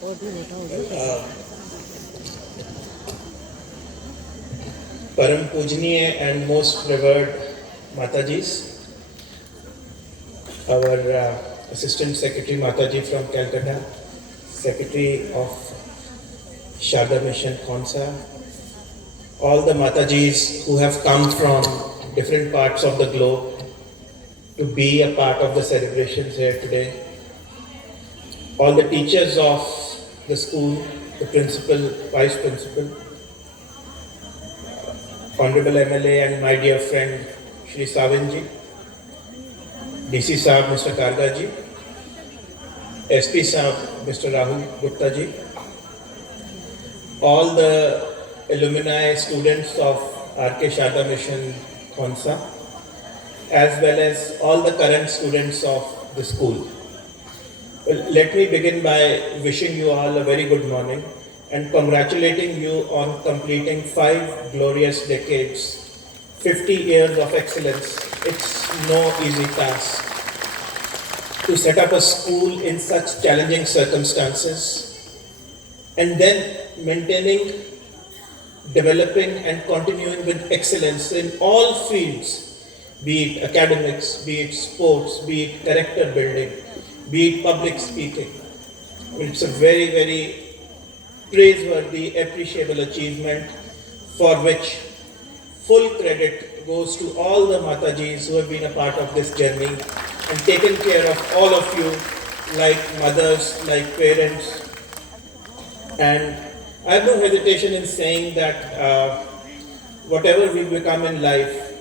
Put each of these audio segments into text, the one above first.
Param Pujaniya and most revered Matajis, our Assistant Secretary Mataji from Calcutta, Secretary of Sharda Mission Khonsa, all the Matajis who have come from different parts of the globe to be a part of the celebrations here today, all the teachers of the school, the principal, vice principal, Honorable MLA and my dear friend Shri Savinji, DC Saab Mr. Karga ji, SP Saab Mr. Rahul Gupta ji, all the alumni students of RK Sharda Mission Khonsa, as well as all the current students of the school. Well, let me begin by wishing you all a very good morning and congratulating you on completing 5 glorious decades, 50 years of excellence. It's no easy task to set up a school in such challenging circumstances and then maintaining, developing and continuing with excellence in all fields, be it academics, be it sports, be it character building, be it public speaking. It's a very, very praiseworthy, appreciable achievement for which full credit goes to all the Matajis who have been a part of this journey and taken care of all of you like mothers, like parents. And I have no hesitation in saying that whatever we become in life,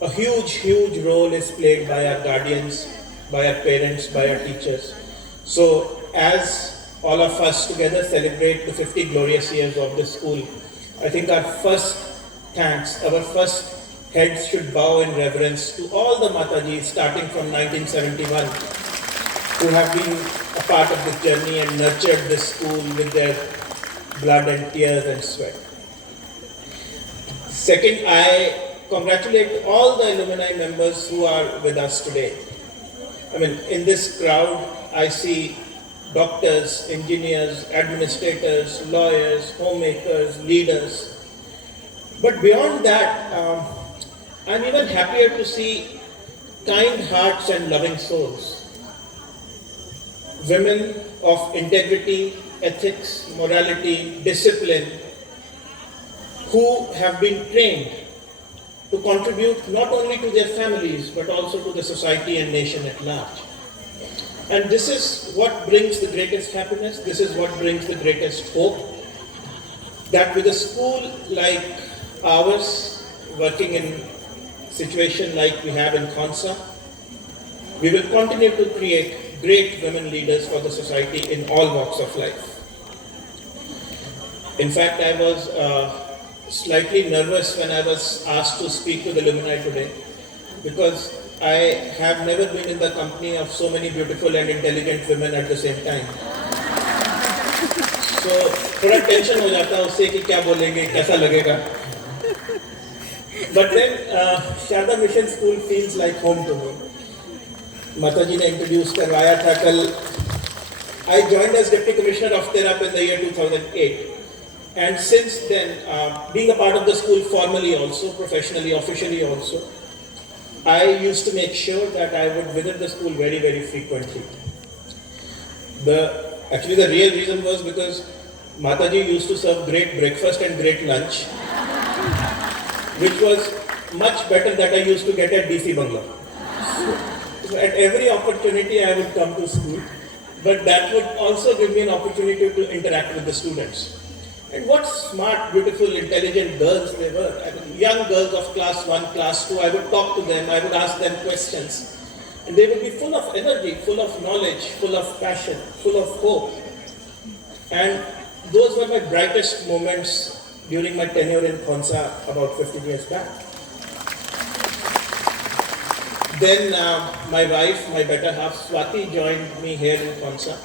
a huge, huge role is played by our guardians, by our parents, by our teachers. So as all of us together celebrate the 50 glorious years of the school, I think our first thanks, our first heads should bow in reverence to all the Matajis starting from 1971 who have been a part of this journey and nurtured this school with their blood and tears and sweat. Second, I congratulate all the alumni members who are with us today. I mean, in this crowd, I see doctors, engineers, administrators, lawyers, homemakers, leaders. But beyond that, I'm even happier to see kind hearts and loving souls. Women of integrity, ethics, morality, discipline, who have been trained to contribute not only to their families, but also to the society and nation at large. And this is what brings the greatest happiness, this is what brings the greatest hope, that with a school like ours, working in a situation like we have in Khonsa, we will continue to create great women leaders for the society in all walks of life. In fact, I was slightly nervous when I was asked to speak to the alumni today, because I have never been in the company of so many beautiful and intelligent women at the same time. So थोड़ा tension हो जाता है उससे कि क्या बोलेंगे, कैसा लगेगा. But then Sharda Mission School feels like home to me. Mataji ने introduce करवाया था कल. I joined as Deputy Commissioner of TERAP in the year 2008. And since then, being a part of the school formally also, professionally, officially also, I used to make sure that I would visit the school very, very frequently. Actually, the real reason was because Mataji used to serve great breakfast and great lunch, which was much better that I used to get at DC Bangla. So at every opportunity I would come to school, but that would also give me an opportunity to interact with the students. And what smart, beautiful, intelligent girls they were. I mean, young girls of class 1, class 2, I would talk to them, I would ask them questions. And they would be full of energy, full of knowledge, full of passion, full of hope. And those were my brightest moments during my tenure in Khonsa about 15 years back. Then my wife, my better half, Swati, joined me here in Khonsa.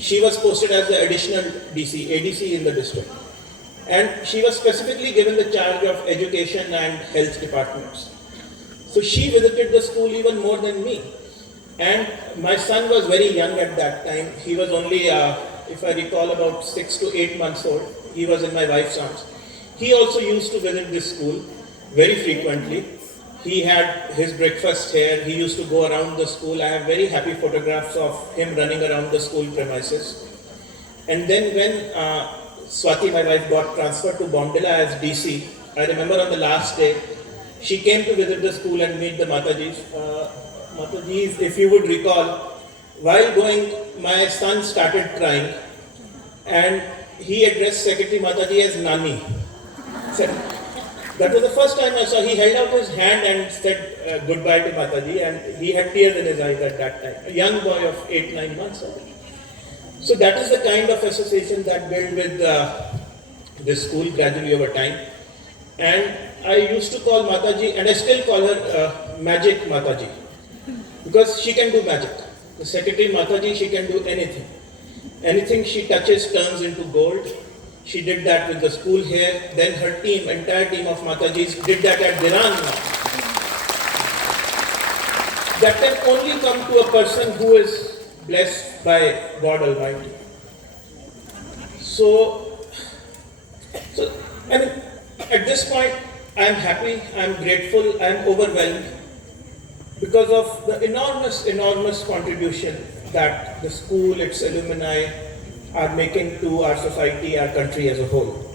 She was posted as the additional ADC in the district. And she was specifically given the charge of education and health departments. So she visited the school even more than me. And my son was very young at that time. He was only if I recall, about 6 to 8 months old. He was in my wife's arms. He also used to visit this school very frequently. He had his breakfast here. He used to go around the school. I have very happy photographs of him running around the school premises. And then when Swati, my wife, got transferred to Bomdila as DC, I remember on the last day, she came to visit the school and meet the Matajis. Matajis, if you would recall, while going, my son started crying and he addressed Secretary Mataji as Nani. Said, that was the first time I saw. He held out his hand and said goodbye to Mataji, and he had tears in his eyes at that time. A young boy of 8-9 months old. So that is the kind of association that built with this school gradually over time. And I used to call Mataji, and I still call her Magic Mataji, because she can do magic. The Secretary Mataji, she can do anything. Anything she touches turns into gold. She did that with the school here. Then her team, entire team of Matajis, did that at Dhiran now. That can only come to a person who is blessed by God Almighty. So I mean, at this point, I am happy, I am grateful, I am overwhelmed because of the enormous contribution that the school, its alumni are making to our society, our country as a whole.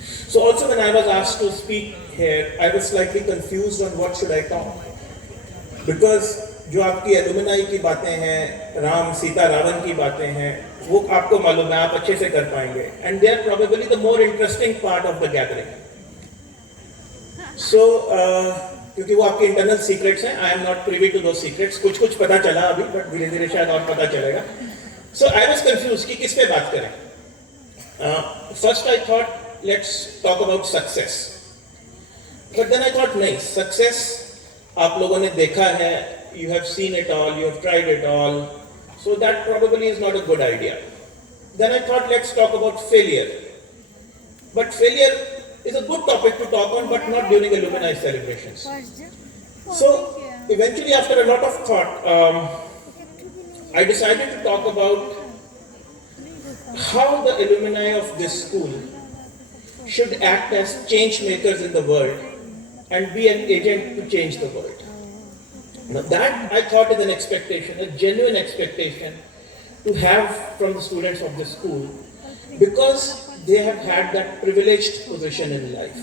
So also when I was asked to speak here, I was slightly confused on what should I talk. Because जो आपकी alumni की बातें हैं, राम, सीता, रावण की बातें हैं, वो आपको मालूम है, आप अच्छे से कर पाएंगे. And they are probably the more interesting part of the gathering. So, क्योंकि वो आपके internal secrets हैं, I am not privy to those secrets. कुछ पता चला अभी, but धीरे-धीरे शायद और पता चलेगा. So I was confused कि किस पे बात करें. First I thought, let's talk about success. But then I thought, नहीं, success आप लोगों ने देखा है, you have seen it all, you have tried it all. So that probably is not a good idea. Then I thought, let's talk about failure. But failure is a good topic to talk on, but not during alumni celebrations. So eventually, after a lot of thought, I decided to talk about how the alumni of this school should act as change makers in the world and be an agent to change the world. Now that I thought is an expectation, a genuine expectation to have from the students of this school, because they have had that privileged position in life.